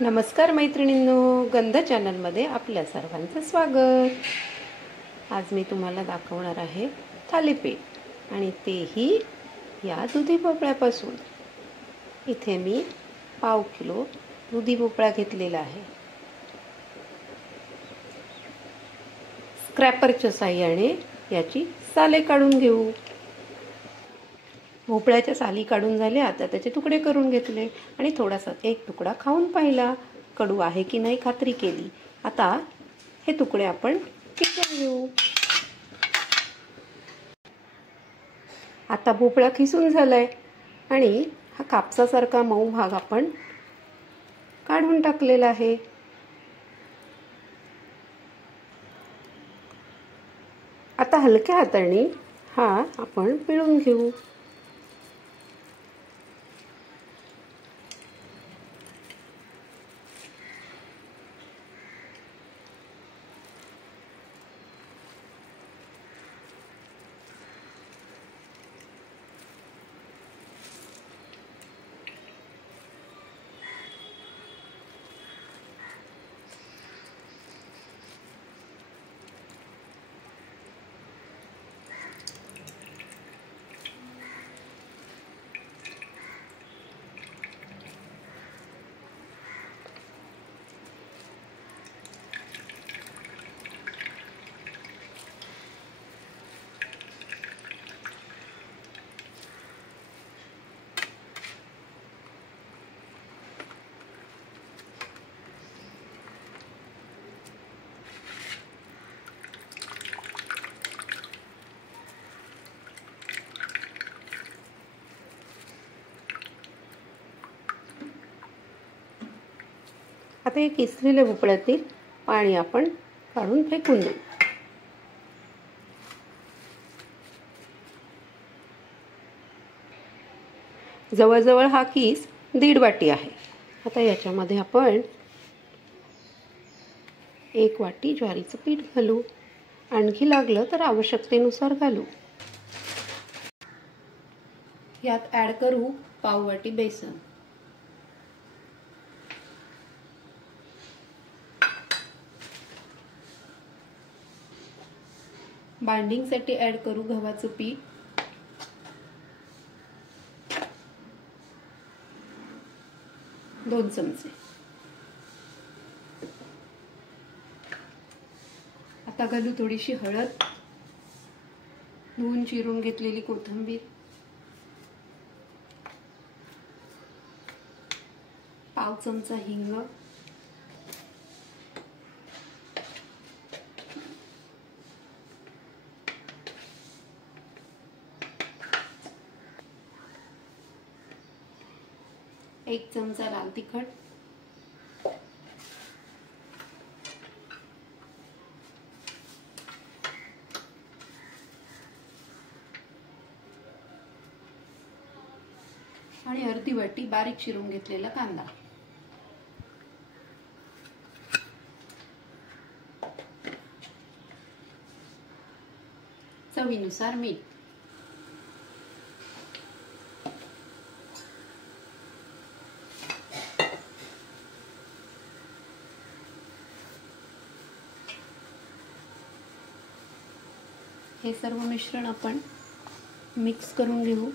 नमस्कार मैत्रिणींनो, गंध चॅनलमध्ये आपल्या सर्वांचं स्वागत। आज मी तुम्हाला दाखवणार आहे थालीपीठ, आणि तेही या दुधी भोपळ्यापासून। इथे मी पाव किलो दुधी भोपळा घेतलेला आहे। स्क्रॅपरच्या साहाय्याने याची साले काढून घेऊ। भोपळ्याच्या साली काढून झाल्या, आता त्याचे तुकडे करून घेतले आणि थोडासा एक तुकडा खाऊन पाहिला, कडू आहे की नाही खात्री केली। आता हे तुकडे आपण किसून घेऊ। आता भोपळा किसून झालाय आणि हा कापसासारखा मऊ भाग आपण काढून टाकलेला आहे। आता हलक्या हाताने हा आपण पिळून घेऊ। आता हे किसलेल्या भोपळ्यातील पाणी आपण काढून फेकून देऊ। जवळजवळ हा किस 1.5 वाटी आहे। आता याच्यामध्ये आपण 1 वाटी ज्वारीचं पीठ घालू, आणखी लागलं तर आवश्यकतेनुसार घालू। यात ॲड करू पाव वाटी बेसन, बाइंडिंगसाठी ॲड करू गव्हाचं पीठ, दोन चमचे। आता घालू थोडीशी हळद, धुवून चिरून घेतलेली कोथिंबीर, पाव चमचा हिंग, एक चमचा लाल तिखट, आणि अर्धी वाटी बारीक चिरून घेतलेला कांदा। चवीनुसार मीठ। हे सर्व मिश्रण आपण मिक्स करून घेऊ।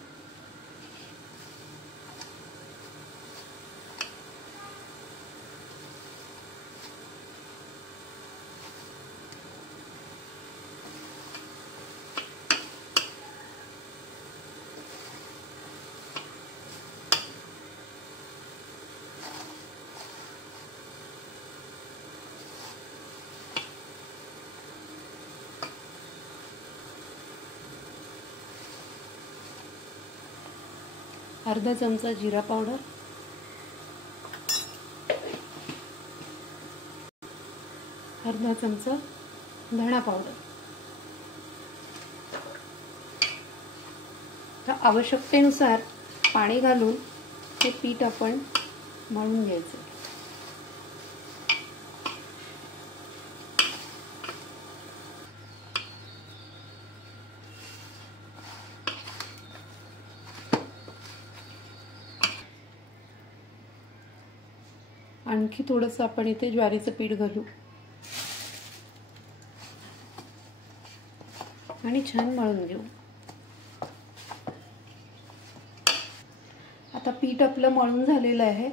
अर्धा चमचा जिरा पावडर, अर्धा चमचा धणा पावडर। तर आवश्यकतेनुसार पाणी घालून हे पीठ आपण मळून घ्यायचं। आणखी थोडंसं आपण इथे ज्वारीचं पीठ घालू आणि छान मळून घेऊ। आता पीठ आपलं मळून झालेलं आहे।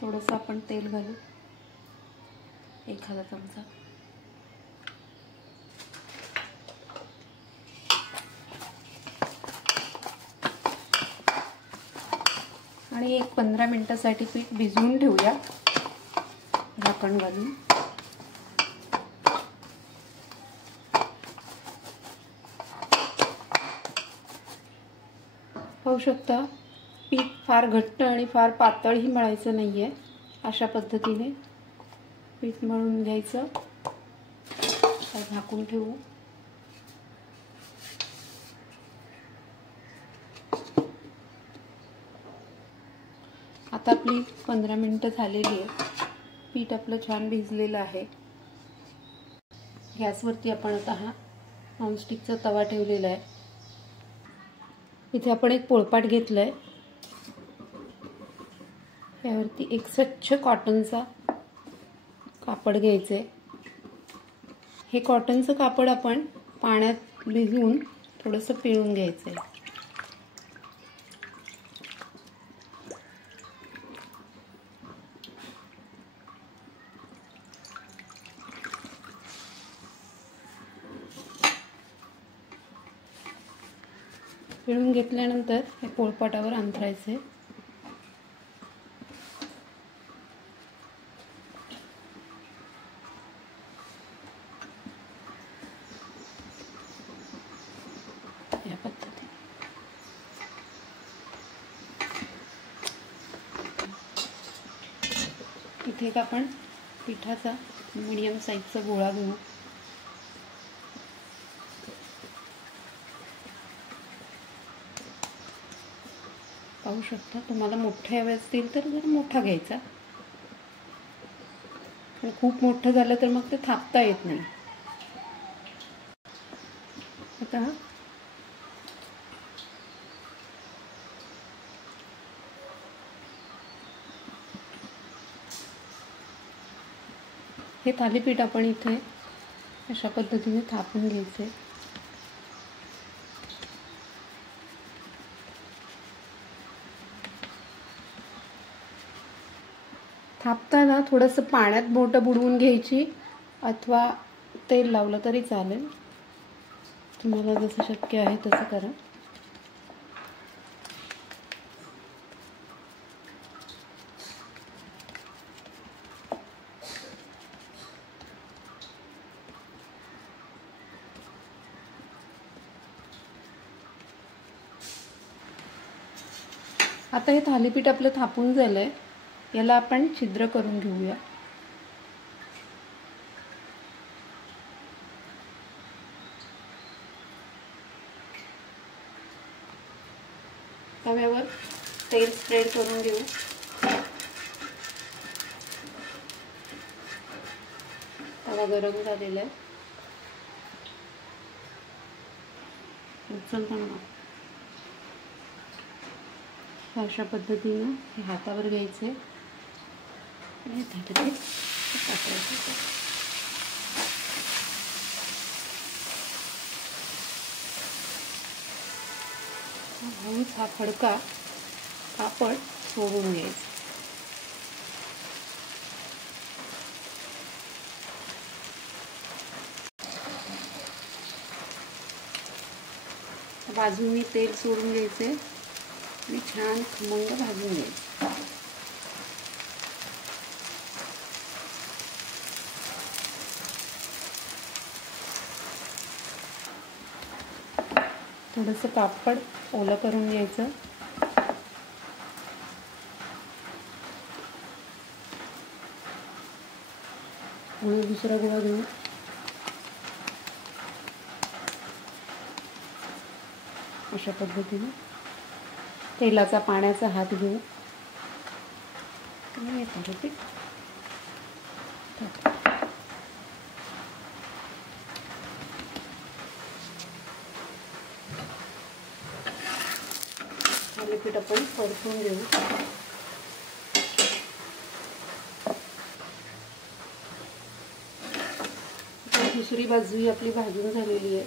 थोडंसं आपण तेल घालू, एखादा चमचा। आणि 15 मिनिटांसाठी पीठ भिजवून ठेवूया झाकण घालून। पाहू शकता पीठ फार घट्ट आणि फार पातळही मळायचं नाहीये, अशा पद्धतीने पीठ मळून घ्यायचं। झाकून ठेवू। आता आपली 15 मिनिटं झालेली आहे। पीठ आपलं छान भिजलेलं आहे। गॅसवरती आपण आता हा नॉनस्टिकचा तवा ठेवलेला आहे। इथे आपण एक पोळपाट घेतलाय, यावरती एक स्वच्छ कॉटनचा कापड घ्यायचे। हे कॉटनचं कापड आपण पाण्यात भिजवून थोडंसं पिळून घ्यायचंय। पिळून घेतल्यानंतर हे पोळपाटावर अंथरायचे। या पद्धतीने इथे एक आपण पिठाचा मीडियम साईजचा गोळा घेऊ। पाहू शकता, तुम्हाला मोठे हवे असतील तर जरा मोठा घ्यायचा, पण खूप मोठं झालं तर मग ते थापता येत नाही। आता हे थालीपीठ आपण इथे अशा पद्धतीने थापून घ्यायचे। थापताना थोडंसं पाण्यात बोटं बुडवून घ्यायची अथवा तेल लावलं तरी चालेल, तुम्हाला जसं शक्य आहे तसं करा। आता हे थालीपीठ आपलं थापून झालंय, याला आपण छिद्र करून घेऊया। तव्यावर तेल स्प्रेड करून घेऊ। तवा गरम झालेला आहे। उचलताना अशा पद्धतीने हे हातावर घ्यायचे आणि थालीपीठ टाकायचे। हळूच हा फडका कापड सोडून घ्यायचा। बाजूनी तेल सोडून घ्यायचे आणि छान खमंग भाजून घ्यायचे। थोडंसं कापड ओलं करून घ्यायचं। आणि दुसरा गोळा घेऊन अशा पद्धतीने तेलाचा पाण्याचा हात घेऊ आणि थालीपीठ थालीपीठ आपण परतून घेऊ। दुसरी बाजूही आपली भाजून झालेली आहे.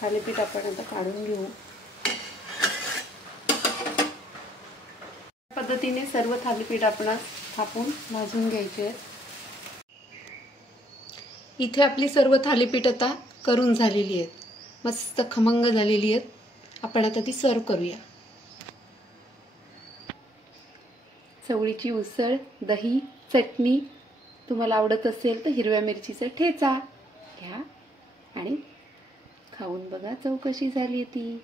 थालीपीठ आपण आता काढून घेऊ. पद्धतीने सर्व थालीपीठ आपण थापून भाजून घ्यायचे आहेत. इथे आपली सर्व थालीपीठ आता करून झालेली आहेत. मस्त खमंग झालेली आहेत. आपण आता ती सर्व करूया. चवळीची उसळ, दही, चटणी, तुम्हाला आवडत असेल तर हिरव्या मिरचीचा ठेचा घ्या आणि खाऊन बघा चव कशी झाली ती.